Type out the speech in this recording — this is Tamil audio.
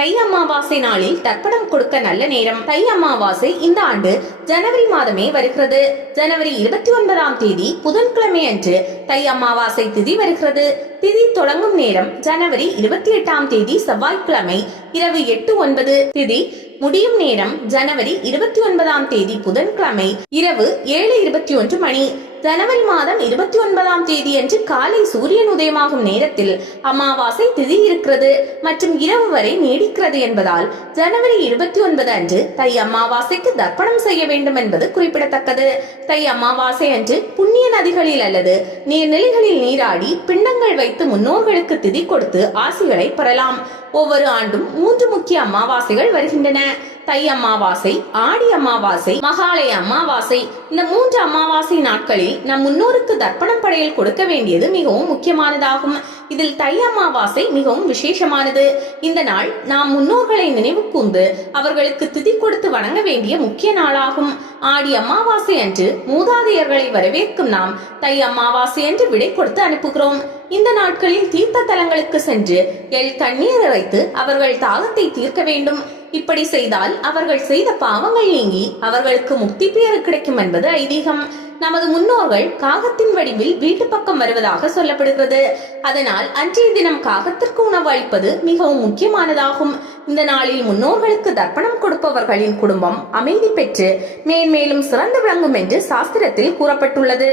தை அமாவாசை நாளில் தர்ப்பணம் கொடுக்க நல்ல நேரம் தை அமாவாசை இந்த ஆண்டு ஜனவரி மாதமே வருகிறது. ஜனவரி இருபத்தி ஒன்பதாம் தேதி புதன்கிழமை அன்று தை அமாவாசை திதி வருகிறது. திதி தொடங்கும் நேரம் ஜனவரி இருபத்தி எட்டாம் தேதி செவ்வாய்க்கிழமை இரவு எட்டு ஒன்பது. திதி முடியும் நேரம் ஜனவரி இருபத்தி ஒன்பதாம் தேதி புதன்கிழமை இரவு ஏழு இருபத்தி ஒன்று மணி. ஜனவரி மாதம் இருபத்தி ஒன்பதாம் தேதி அன்று காலை சூரியன் உதயமாகும் நேரத்தில் அமாவாசை திதி இருக்கிறது மற்றும் இரவு வரை நீடிக்கிறது என்பதால் ஜனவரி இருபத்தி ஒன்பது அன்று தை அமாவாசைக்கு தர்ப்பணம் செய்ய வேண்டும் என்பது குறிப்பிடத்தக்கது. தை அமாவாசை அன்று புண்ணிய நதிகளில் அல்லது நீர்நிலைகளில் நீராடி பிண்டங்கள் வைத்து முன்னோர்களுக்கு திதி கொடுத்து ஆசிகளை பெறலாம். ஒவ்வொரு ஆண்டும் மூன்று முக்கிய அமாவாசைகள் வருகின்றன. தை அமாவாசை ஆடி அமாவாசை மகாலய அமாவாசை இந்த மூன்று அமாவாசை நாட்களில் நம் முன்னோருக்கு தர்ப்பணம் படையல் கொடுக்க வேண்டியது மிகவும் முக்கியமானதாகும். இதில் தை அமாவாசை மிகவும் விசேஷமானது. இந்த நாள் நாம் முன்னோர்களை நினைவு கூர்ந்து அவர்களுக்கு திதி கொடுத்து வணங்க வேண்டிய முக்கிய நாளாகும். ஆடி அமாவாசை அன்று மூதாதையர்களை வரவேற்கும் நாம் தை அமாவாசை அன்று விடை கொடுத்து அனுப்புகிறோம். இந்த நாட்களில் தீர்த்த தலங்களுக்கு சென்று எள் தண்ணீர் இறைத்து அவர்கள் தாகத்தை தீர்க்க வேண்டும். இப்படி செய்தால் அவர்கள் செய்த பாவங்கள் நீங்கி அவர்களுக்கு முக்தி பேறு கிடைக்கும் என்பது ஐதீகம். நமது முன்னோர்கள் காகத்தின் வடிவில் வீட்டு பக்கம் வருவதாக சொல்லப்படுகிறது. அதனால் அன்றைய தினம் காகத்திற்கு உணவு அளிப்பது மிகவும் முக்கியமானதாகும். இந்த நாளில் முன்னோர்களுக்கு தர்ப்பணம் கொடுப்பவர்களின் குடும்பம் அமைதி பெற்று மேன்மேலும் சிறந்து விளங்கும் என்று சாஸ்திரத்தில் கூறப்பட்டுள்ளது.